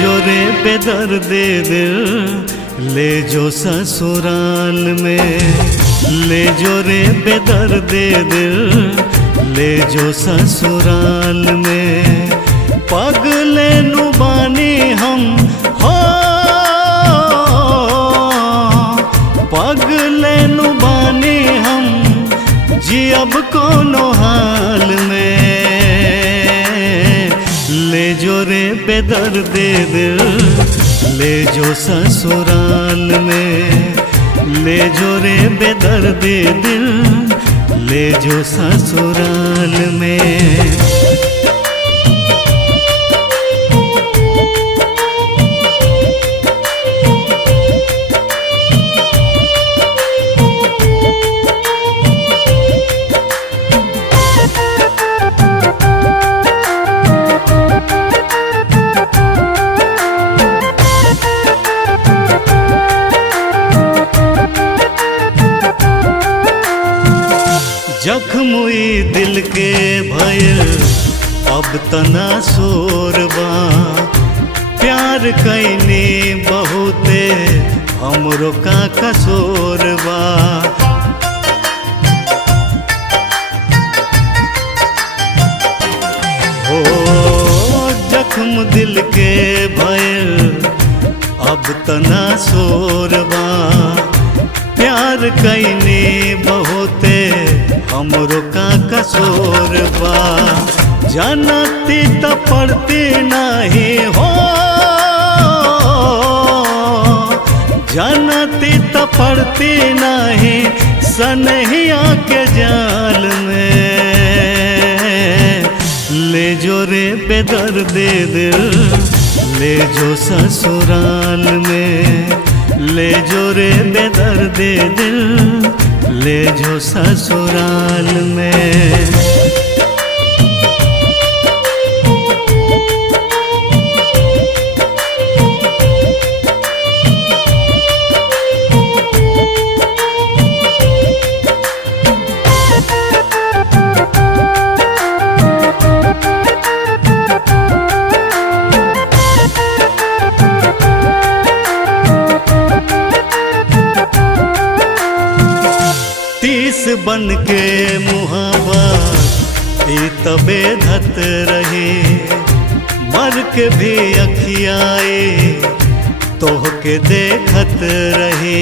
जो रे बेदर्दे दिल, ले जो ससुराल में। ले जो रे बेदर्दे दिल, ले जो ससुराल में। पगले नु बानी हम हो, पगले नु बानी हम जी अब कोनो हाल में। ले जो रे बेदर्दे दिल, ले जो ससुराल में। ले जो रे बेदर्दे दिल, ले जो ससुराल में। जख्मुई दिल के भयल अब तना सोरबा। प्यार कैनी बहुते हमरो का कसूरबा। ओ जख्म दिल के भयल अब तना सोरबा। प्यार कैनी बहुते हमरो का कसूर बा। जानती त पड़ती नहीं हो, जानती त पड़ती नहीं सनहिया के जाल में। ले जो रे बेदर्दे दिल, ले जो ससुराल में। ले जो रे बेदर्दे दिल, ले जो ससुराल में। बन के मुहाबत ई तबे धत रहे। मर के भी अखियाए तोह के देखत रहे।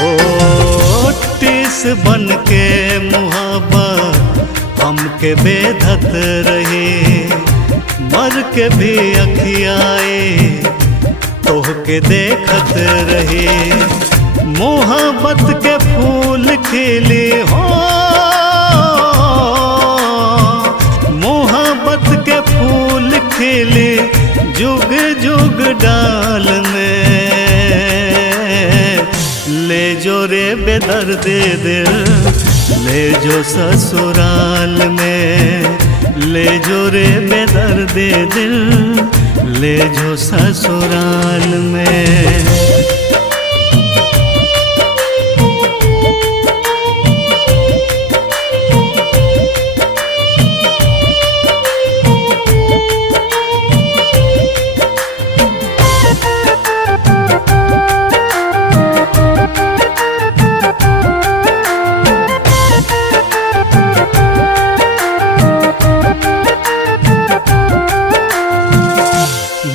ओ टीस बन के मुहाबत हमके बेधत रहे। मर के भी अखियाए तोह के देखत रहे। मोहब्बत के फूल खिले हो, मोहब्बत के फूल खिले जुग जुग डाल में। ले जो रे बेदर्दे दिल, ले जो ससुराल में। ले जो रे बेदर्दे दिल, ले जो ससुराल में।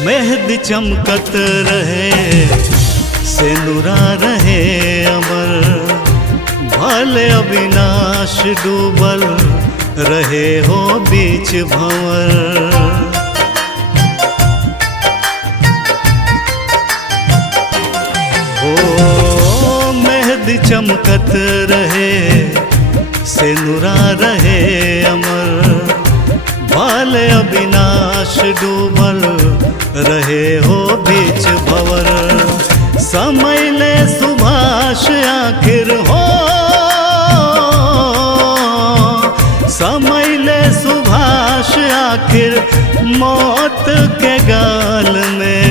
मेहंदी चमकत रहे, सिंदूरा रहे अमर। भले अविनाश डूबल रहे हो बीच भंवर। ओ मेहंदी चमकत रहे, सिंदूरा रहे अमर। भले अविनाश डूबल रहे हो बीच भंवर। समय ले सुभाष आखिर हो, समय ले सुभाष आखिर मौत के गाल में।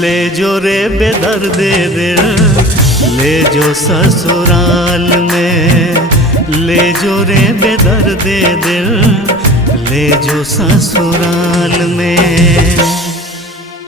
ले जो रे बेदर्दे दिल, ले जो ससुराल में। ले जो रे बेदर्दे दिल, ले जो ससुराल में।